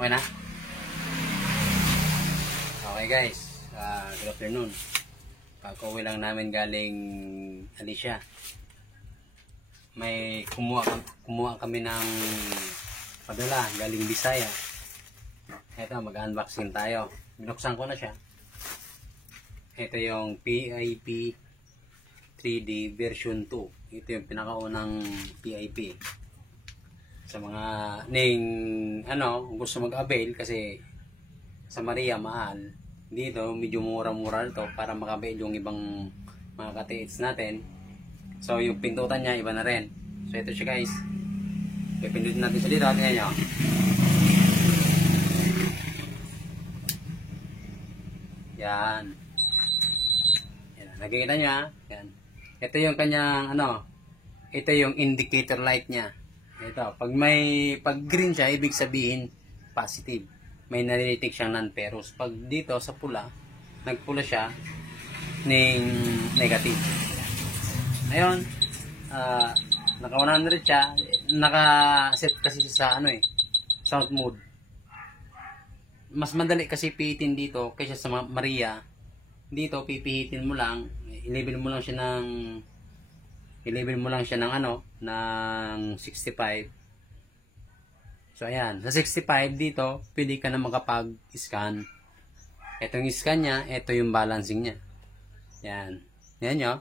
Okay na? Okay guys, good afternoon. Pag-uwi lang namin galing Alicia. May kumuha kami ng padala galing Bisaya. Ito, mag-unboxing tayo. Binuksan ko na siya. Ito yung PIP 3D version 2. Ito yung pinakaunang PIP. Sa mga gusto mag-avail kasi sa Maria mahal. Dito medyo mura-mura ito para maka-avail yung ibang mga ka-TH natin. So yung pindutan niya iba na rin. So ito siya guys. Pipindutin natin siya dito. Tingnan nyo. Yan. Yan. Nakikita nyo ha. Yan. Ito yung kanyang ito yung indicator light niya. Ito, pag green siya, ibig sabihin positive. May nare-detect siyang non-ferrous. Pag dito sa pula, nagpula siya ng negative. Ngayon, naka 100 siya, naka-set kasi siya sa sound mode. Mas madali kasi pihitin dito kaysa sa Maria. Dito pipihitin mo lang, i-level mo lang siya ng 65. So ayan, sa 65 dito, pwede ka na makapag-scan. Ito yung scan niya, ito yung balancing niya. Yan. Yan nyo.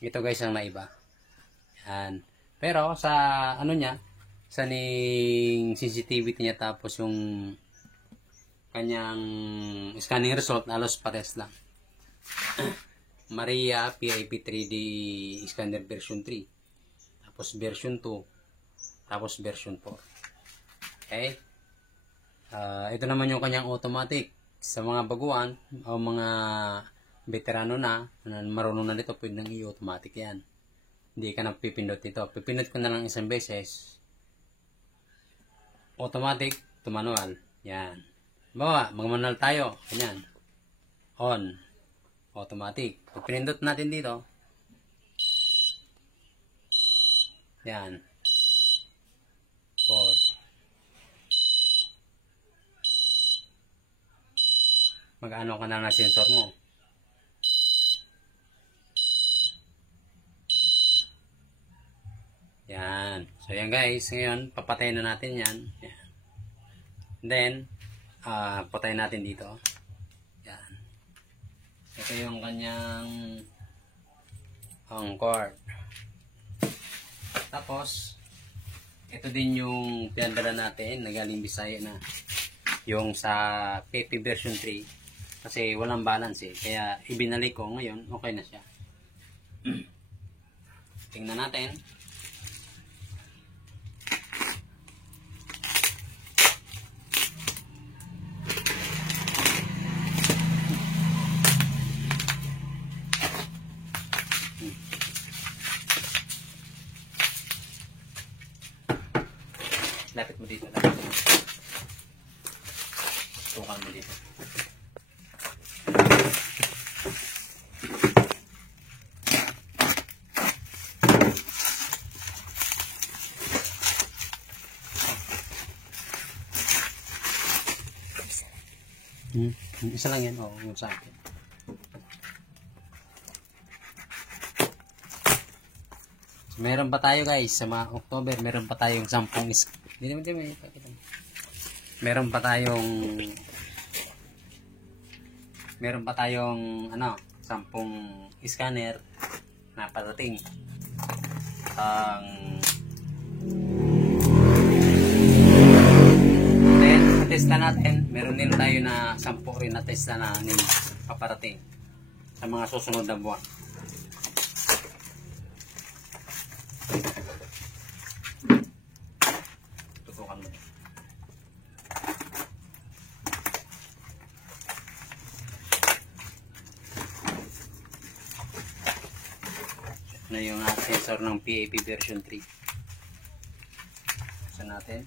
Ito guys ang naiba. Yan. Pero sa sa sensitivity niya tapos yung kanyang scanning result, halos pares lang. Maria PIP 3D scanner version 3. Tapos version 2, tapos version 4. Okay? Ito naman yung kanyang automatic. Sa mga baguhan o mga veterano na marunong na nito, pwede nang i-automatic yan. Hindi ka na pipindot ito. Pipindot ko na lang isang beses. Automatic to manual. Yan. Bawa, mag-manual tayo. Ganyan. On. Automatic. Pag pinindot natin dito, yan. 4. Mag-ano ka na sensor mo. Yan. So yan guys. Ngayon, papatayin na natin yan. Yan. Then, patayin natin dito. Yan. Ito yung kanyang cord. Tapos, ito din yung pinadala natin na galing Bisaya na yung sa PIP version 3 kasi walang balance kaya ibinalik ko ngayon, okay na siya. Tingnan natin. Lapit mo dito. Tukal mo dito. Isa lang yan. Oo, yung sa akin. So, meron pa tayo guys. Sa mga October, meron pa tayong 10 meron pa tayong 10 scanner na parating. Then testa natin, meron din tayo na 10 rin na testa na paparating sa mga susunod na buwan. Tutukan mo. Na yung sensor ng PIP version 3. Buksan natin.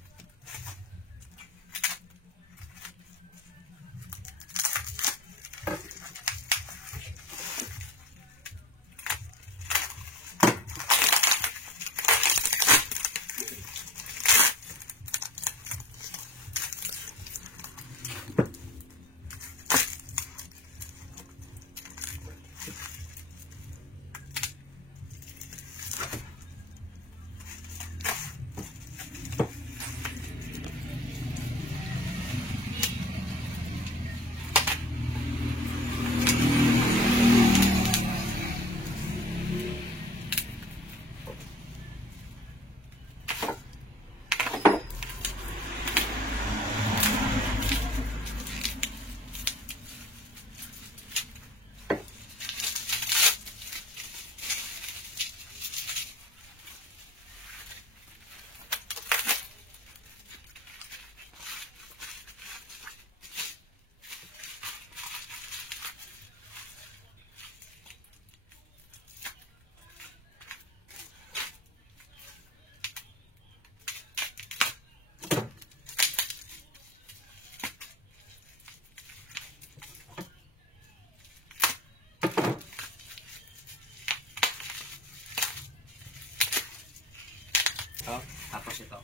Ito, tapos ito.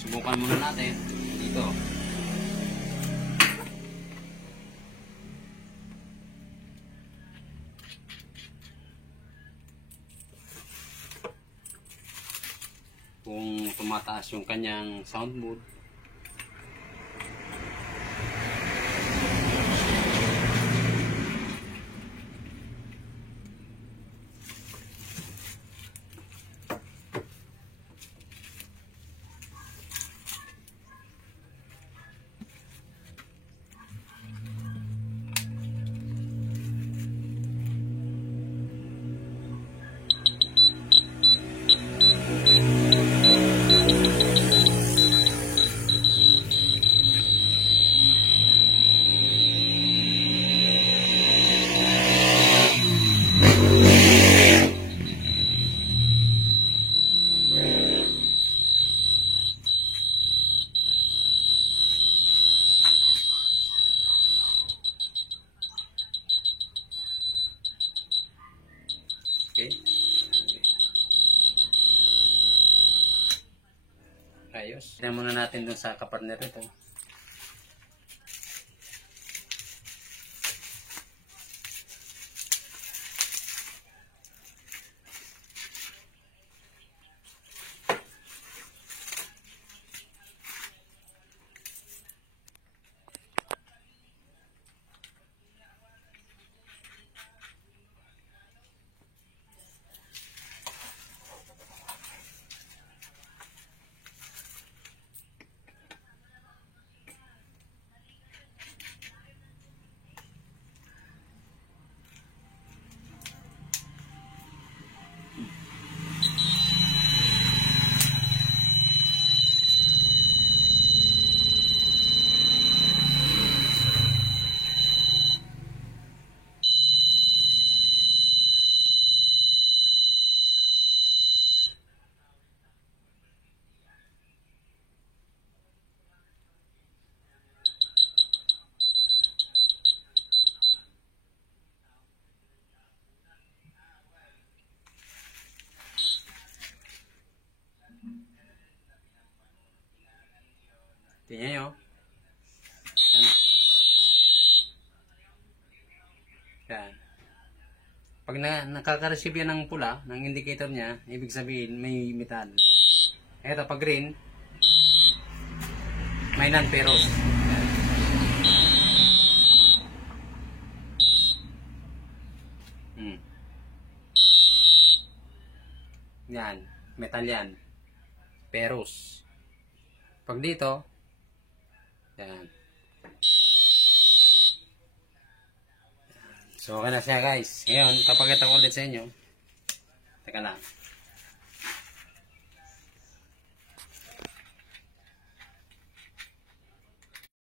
Subukan muna natin dito. Kung tumataas yung kanyang sound mode. Okay. Ayos. Tignan muna natin dun sa kapartner ito. Tingnan nyo. Yan. Pag nakaka-receive yan ng pula, ng indicator niya, ibig sabihin may metal. Ito, pag green, may non-ferrous. Yan, metal yan. Ferrous. Pag dito, yan. So, okay na siya guys. Ngayon, papakita ko ulit sa inyo. Teka lang.